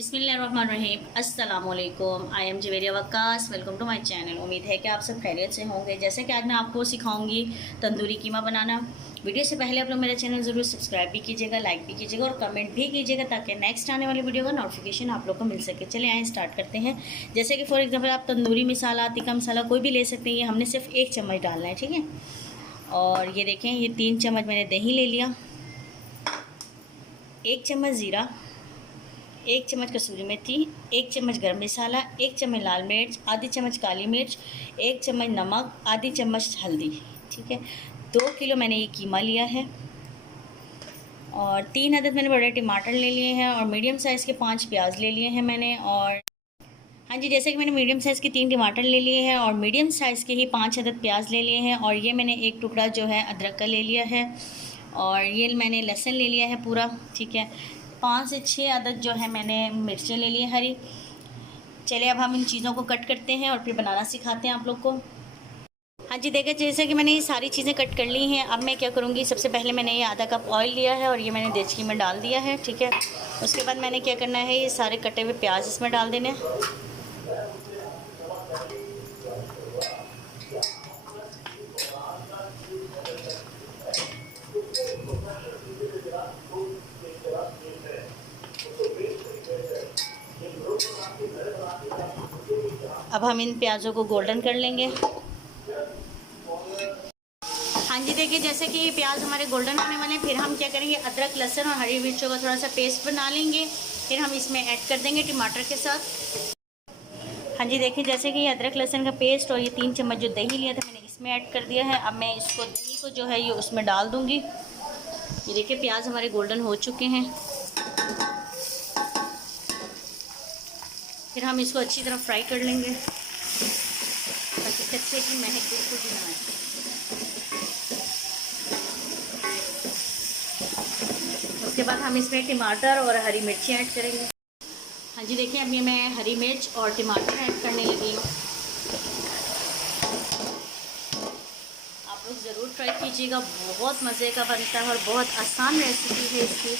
बिस्मिल्लाहिर्रहमानिर्रहीम। अस्सलामुअलैकुम। I am Javeria Waqqas. Welcome to my channel. उम्मीद है कि आप सब खैरियत से होंगे। जैसे कि आज मैं आपको सिखाऊंगी तंदूरी कीमा बनाना। वीडियो से पहले आप लोग मेरा चैनल ज़रूर सब्सक्राइब भी कीजिएगा, लाइक भी कीजिएगा और कमेंट भी कीजिएगा ताकि नेक्स्ट आने वाली वीडियो का नोटिफिकेशन आप लोग को मिल सके। चले आए स्टार्ट करते हैं। जैसे कि फॉर एग्जाम्पल आप तंदूरी मसाला, तिक्का मसाला कोई भी ले सकते हैं। ये हमने सिर्फ 1 चम्मच डालना है, ठीक है। और ये देखें, ये 3 चम्मच मैंने दही ले लिया, 1 चम्मच ज़ीरा, 1 चम्मच कसूरी मेथी, 1 चम्मच गरम मसाला, 1 चम्मच लाल मिर्च, आधी चम्मच काली मिर्च, 1 चम्मच नमक, आधी चम्मच हल्दी, ठीक है। 2 किलो मैंने ये कीमा लिया है और 3 अदद मैंने बड़े टमाटर ले लिए हैं और मीडियम साइज़ के 5 प्याज ले लिए हैं मैंने। और हाँ जी, जैसे कि मैंने मीडियम साइज़ के 3 टमाटर ले लिए हैं और मीडियम साइज़ के ही 5 अदद प्याज ले लिए हैं। और ये मैंने एक टुकड़ा जो है अदरक का ले लिया है और ये मैंने लहसुन ले लिया है पूरा, ठीक है। 5 से 6 अदद जो है मैंने मिर्चें ले ली हरी। चलिए अब हम इन चीज़ों को कट करते हैं और फिर बनाना सिखाते हैं आप लोग को। हाँ जी, देखिए जैसे कि मैंने ये सारी चीज़ें कट कर ली हैं। अब मैं क्या करूँगी, सबसे पहले मैंने ये आधा कप ऑयल लिया है और ये मैंने देचकी में डाल दिया है, ठीक है। उसके बाद मैंने क्या करना है, ये सारे कटे हुए प्याज इसमें डाल देने। अब हम इन प्याज़ों को गोल्डन कर लेंगे। हाँ जी, देखिए जैसे कि ये प्याज हमारे गोल्डन होने वाले हैं, फिर हम क्या करेंगे, अदरक लहसुन और हरी मिर्चों का थोड़ा सा पेस्ट बना लेंगे। फिर हम इसमें ऐड कर देंगे टमाटर के साथ। हाँ जी, देखिए जैसे कि ये अदरक लहसुन का पेस्ट और ये 3 चम्मच जो दही लिया था मैंने इसमें ऐड कर दिया है। अब मैं इसको दही को जो है ये उसमें डाल दूँगी। ये देखिए प्याज हमारे गोल्डन हो चुके हैं। फिर हम इसको अच्छी तरह फ्राई कर लेंगे ताकि कच्चे की महक बिल्कुल भी ना आए। उसके बाद हम इसमें टमाटर और हरी मिर्ची ऐड करेंगे। हाँ जी, देखिए अभी मैं हरी मिर्च और टमाटर ऐड करने लगी हूँ। आप लोग ज़रूर ट्राई कीजिएगा, बहुत मज़े का बनता है और बहुत आसान रेसिपी है इसकी।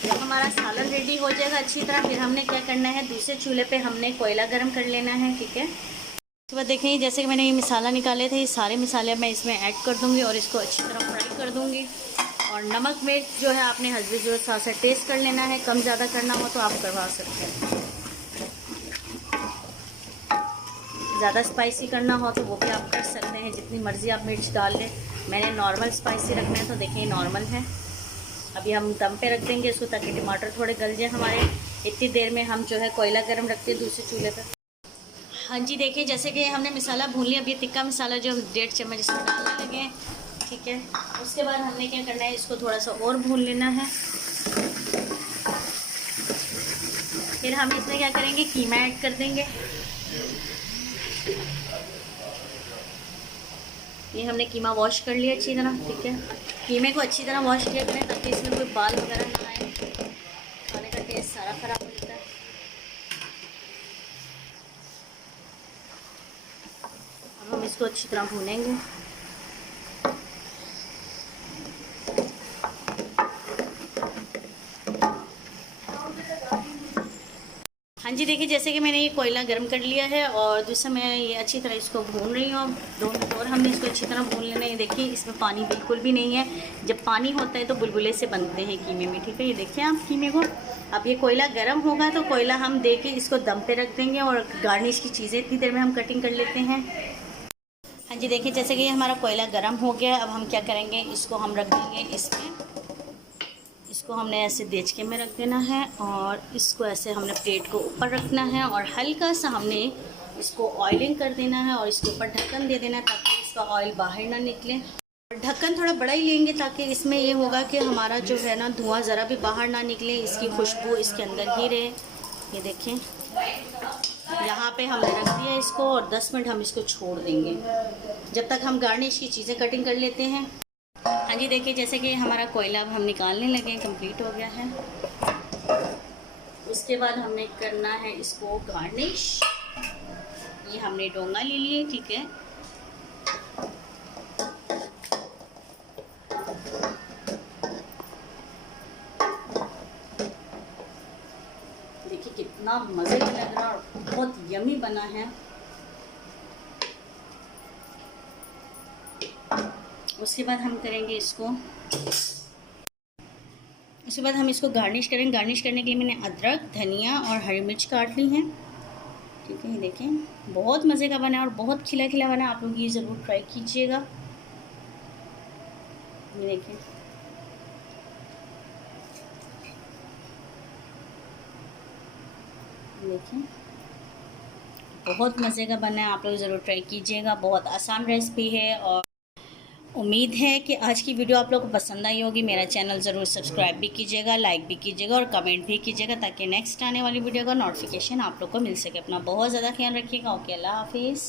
जब हमारा सालन रेडी हो जाएगा अच्छी तरह, फिर हमने क्या करना है, दूसरे चूल्हे पे हमने कोयला गर्म कर लेना है, ठीक है। उसके बाद देखें जैसे कि मैंने ये मसाला निकाले थे, ये सारे मसाले मैं इसमें ऐड कर दूँगी और इसको अच्छी तरह फ्राई कर दूँगी। और नमक मिर्च जो है आपने हस्बे जो थोड़ा सा टेस्ट कर लेना है, कम ज़्यादा करना हो तो आप करवा सकते हैं। ज़्यादा स्पाइसी करना हो तो वो भी आप कर सकते हैं, जितनी मर्ज़ी आप मिर्च डाल लें। मैंने नॉर्मल स्पाइसी रखना है तो देखिए नॉर्मल है। अभी हम दम पे रख देंगे इसको ताकि टमाटर थोड़े गल जाए हमारे। इतनी देर में हम जो है कोयला गर्म रखते हैं दूसरे चूल्हे पर। हाँ जी, देखिए जैसे कि हमने मसाला भून लिया। अब ये तिक्का मसाला जो 1.5 चम्मच इसमें डालने लगे हैं, ठीक है। उसके बाद हमने क्या करना है, इसको थोड़ा सा और भून लेना है। फिर हम इसमें क्या करेंगे, कीमा ऐड कर देंगे। ये हमने कीमा वॉश कर लिया अच्छी तरह, ठीक है। कीमे को अच्छी तरह वॉश किया करें ताकि इसमें कोई बाल वगैरह ना आए, खाने का टेस्ट सारा ख़राब हो जाता है। अब हम इसको अच्छी तरह भूनेंगे। हाँ जी, देखिए जैसे कि मैंने ये कोयला गर्म कर लिया है और दूसरा मैं ये अच्छी तरह इसको भून रही हूँ। 2 मिनट और हमने इसको अच्छी तरह भून लेना है। ये देखिए इसमें पानी बिल्कुल भी नहीं है। जब पानी होता है तो बुलबुले से बनते हैं कीमे में, ठीक है। ये देखिए आप कीमे को। अब ये कोयला गर्म होगा तो कोयला हम दे के इसको दम पे रख देंगे और गार्निश की चीज़ें इतनी देर में हम कटिंग कर लेते हैं। हाँ जी, देखिए जैसे कि हमारा कोयला गर्म हो गया है। अब हम क्या करेंगे, इसको हम रख देंगे इसमें। इसको हमने ऐसे देचके में रख देना है और इसको ऐसे हमने प्लेट को ऊपर रखना है और हल्का सा हमने इसको ऑयलिंग कर देना है और इसके ऊपर ढक्कन दे देना है ताकि इसका ऑयल बाहर ना निकले। और ढक्कन थोड़ा बड़ा ही लेंगे ताकि इसमें ये होगा कि हमारा जो है ना धुआं ज़रा भी बाहर ना निकले, इसकी खुशबू इसके अंदर ही रहे। ये देखें यहाँ पे हमने रख दिया इसको और 10 मिनट हम इसको छोड़ देंगे जब तक हम गार्निश की चीज़ें कटिंग कर लेते हैं। हाँ जी, देखिए जैसे कि हमारा कोयला अब हम निकालने लगे, कंप्लीट हो गया है। उसके बाद हमने करना है इसको गार्निश। ये हमने डोंगा ले लिए, ठीक है। इतना मज़े का लग रहा है और बहुत यमी बना है। उसके बाद हम करेंगे इसको, उसके बाद हम इसको गार्निश करेंगे। गार्निश करने के लिए मैंने अदरक, धनिया और हरी मिर्च काट ली हैं। ठीक है, ये देखें बहुत मज़े का बना है और बहुत खिला खिला बना है। आप लोग ये ज़रूर ट्राई कीजिएगा। ये देखें, देखें बहुत मज़े का बना है। आप लोग ज़रूर ट्राई कीजिएगा। बहुत आसान रेसिपी है और उम्मीद है कि आज की वीडियो आप लोग को पसंद आई होगी। मेरा चैनल ज़रूर सब्सक्राइब भी कीजिएगा, लाइक भी कीजिएगा और कमेंट भी कीजिएगा, ताकि नेक्स्ट आने वाली वीडियो का नोटिफिकेशन आप लोग को मिल सके। अपना बहुत ज़्यादा ख्याल रखिएगा। ओके, अल्लाह हाफिज़।